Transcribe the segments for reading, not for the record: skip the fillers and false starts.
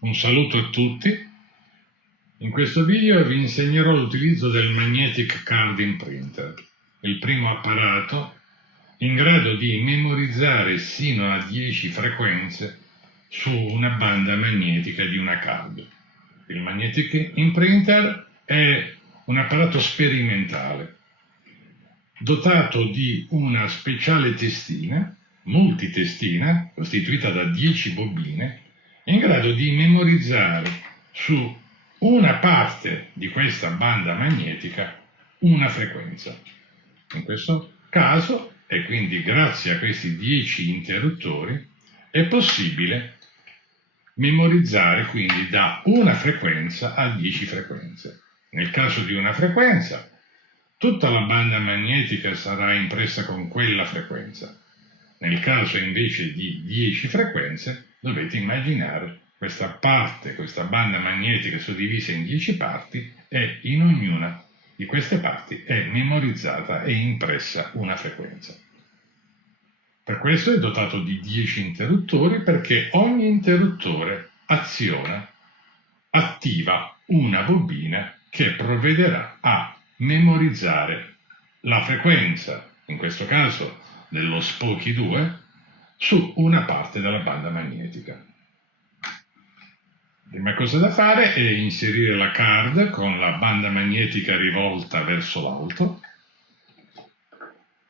Un saluto a tutti. In questo video vi insegnerò l'utilizzo del Magnetic Card Imprinter, il primo apparato in grado di memorizzare sino a 10 frequenze su una banda magnetica di una card. Il Magnetic Imprinter è un apparato sperimentale dotato di una speciale testina, multitestina, costituita da 10 bobine, in grado di memorizzare su una parte di questa banda magnetica una frequenza. In questo caso, e quindi grazie a questi 10 interruttori, è possibile memorizzare quindi da una frequenza a 10 frequenze. Nel caso di una frequenza, tutta la banda magnetica sarà impressa con quella frequenza. Nel caso invece di 10 frequenze, dovete immaginare questa banda magnetica suddivisa in 10 parti, e in ognuna di queste parti è memorizzata e impressa una frequenza. Per questo è dotato di 10 interruttori, perché ogni interruttore attiva una bobina che provvederà a memorizzare la frequenza, in questo caso dello Spooky 2, su una parte della banda magnetica. La prima cosa da fare è inserire la card con la banda magnetica rivolta verso l'alto,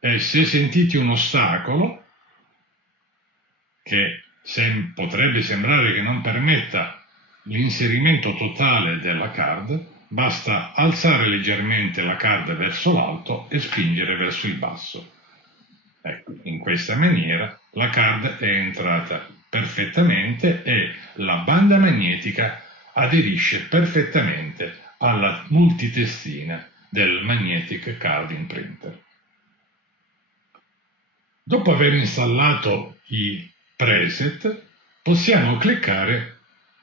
e se sentite un ostacolo che potrebbe sembrare che non permetta l'inserimento totale della card, basta alzare leggermente la card verso l'alto e spingere verso il basso. Ecco, in questa maniera la card è entrata perfettamente e la banda magnetica aderisce perfettamente alla multitestina del Magnetic Card Imprinter. Dopo aver installato i preset, possiamo cliccare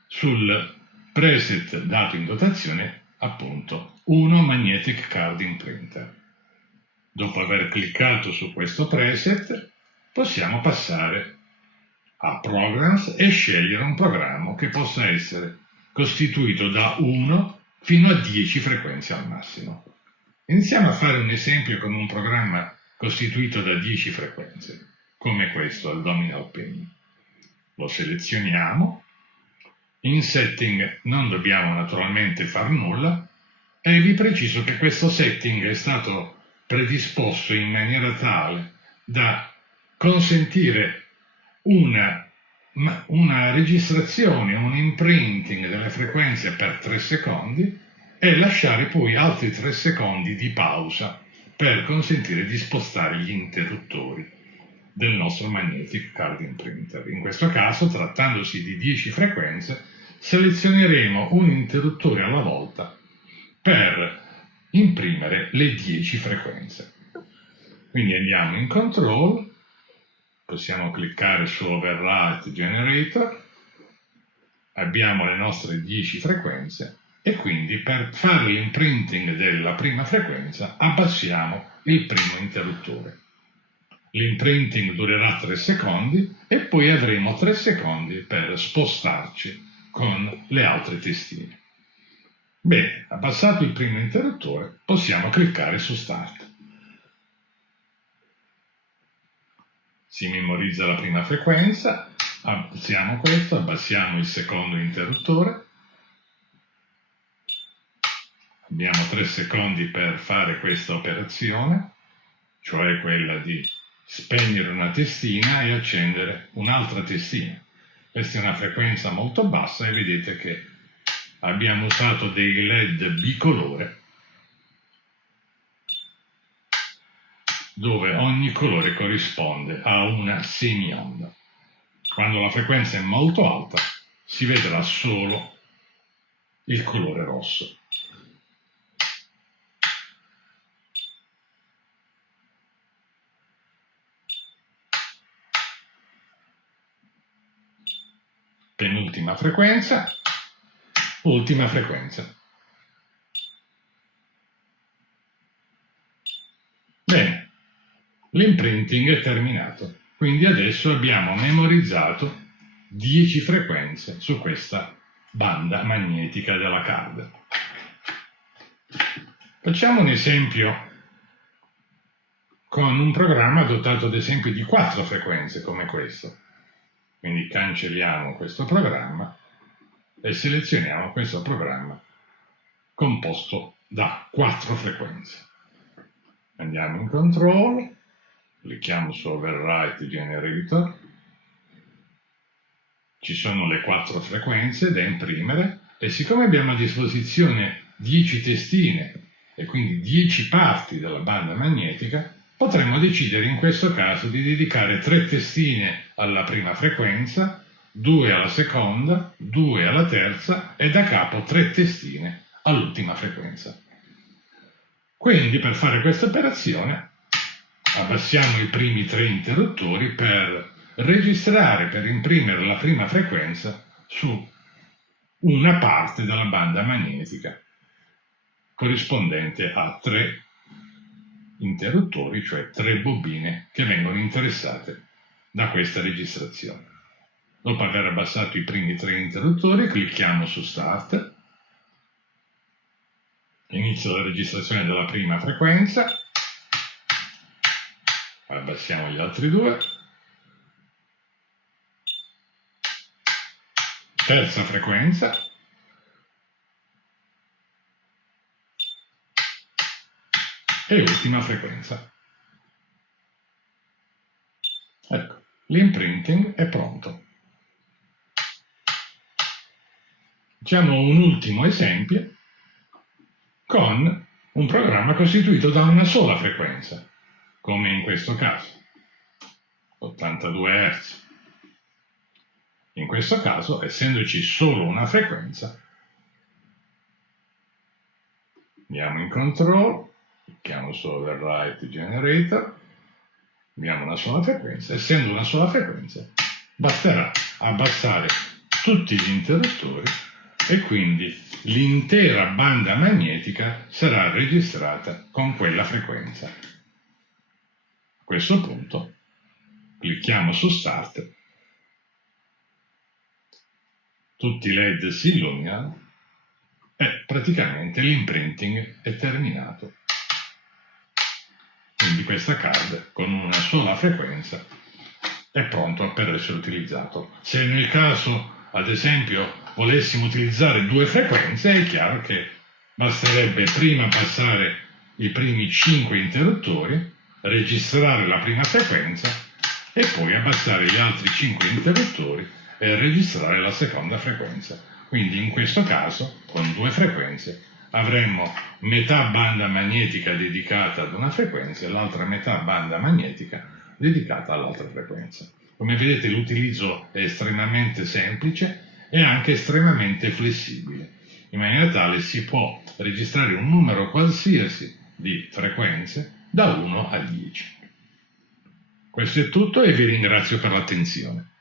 sul preset dato in dotazione, appunto, 1 Magnetic Card Imprinter. Dopo aver cliccato su questo preset, possiamo passare a Programs e scegliere un programma che possa essere costituito da 1 fino a 10 frequenze al massimo. Iniziamo a fare un esempio con un programma costituito da 10 frequenze, come questo, Abdominal Pain. Lo selezioniamo. In setting non dobbiamo naturalmente far nulla, e vi preciso che questo setting è stato predisposto in maniera tale da consentire una registrazione, un imprinting delle frequenze per 3 secondi e lasciare poi altri 3 secondi di pausa per consentire di spostare gli interruttori del nostro Magnetic Card Imprinter. In questo caso, trattandosi di 10 frequenze, selezioneremo un interruttore alla volta per imprimere le 10 frequenze. Quindi andiamo in Control, possiamo cliccare su Override Generator, abbiamo le nostre 10 frequenze e quindi per fare l'imprinting della prima frequenza abbassiamo il primo interruttore. L'imprinting durerà 3 secondi e poi avremo 3 secondi per spostarci con le altre testine. Bene, abbassato il primo interruttore, possiamo cliccare su Start. Si memorizza la prima frequenza, alziamo questo, abbassiamo il secondo interruttore. Abbiamo 3 secondi per fare questa operazione, cioè quella di spegnere una testina e accendere un'altra testina. Questa è una frequenza molto bassa e vedete che abbiamo usato dei LED bicolore, dove ogni colore corrisponde a una semionda. Quando la frequenza è molto alta, si vedrà solo il colore rosso. Penultima frequenza, ultima frequenza. Bene, l'imprinting è terminato, quindi adesso abbiamo memorizzato 10 frequenze su questa banda magnetica della card. Facciamo un esempio con un programma dotato ad esempio di 4 frequenze come questo. Quindi cancelliamo questo programma e selezioniamo questo programma composto da 4 frequenze. Andiamo in Control, clicchiamo su Overwrite Generator, ci sono le 4 frequenze da imprimere e siccome abbiamo a disposizione 10 testine e quindi 10 parti della banda magnetica, potremmo decidere in questo caso di dedicare 3 testine alla prima frequenza, 2 alla seconda, 2 alla terza e da capo 3 testine all'ultima frequenza. Quindi per fare questa operazione abbassiamo i primi 3 interruttori per registrare, per imprimere la prima frequenza su una parte della banda magnetica corrispondente a 3 interruttori, cioè 3 bobine che vengono interessate da questa registrazione. Dopo aver abbassato i primi 3 interruttori, clicchiamo su Start, inizio la registrazione della prima frequenza, abbassiamo gli altri 2, terza frequenza, e ultima frequenza. Ecco, l'imprinting è pronto. Facciamo un ultimo esempio con un programma costituito da una sola frequenza, come in questo caso, 82 Hz. In questo caso, essendoci solo una frequenza, andiamo in Control, clicchiamo su Overwrite Generator, abbiamo una sola frequenza, essendo una sola frequenza basterà abbassare tutti gli interruttori e quindi l'intera banda magnetica sarà registrata con quella frequenza. A questo punto clicchiamo su Start, tutti i LED si illuminano e praticamente l'imprinting è terminato. Quindi questa card con una sola frequenza è pronto per essere utilizzato. Se nel caso, ad esempio, volessimo utilizzare 2 frequenze, è chiaro che basterebbe prima passare i primi 5 interruttori, registrare la prima frequenza e poi abbassare gli altri 5 interruttori e registrare la seconda frequenza. Quindi in questo caso, con 2 frequenze, avremmo metà banda magnetica dedicata ad una frequenza e l'altra metà banda magnetica dedicata all'altra frequenza. Come vedete l'utilizzo è estremamente semplice e anche estremamente flessibile, in maniera tale si può registrare un numero qualsiasi di frequenze da 1 a 10. Questo è tutto e vi ringrazio per l'attenzione.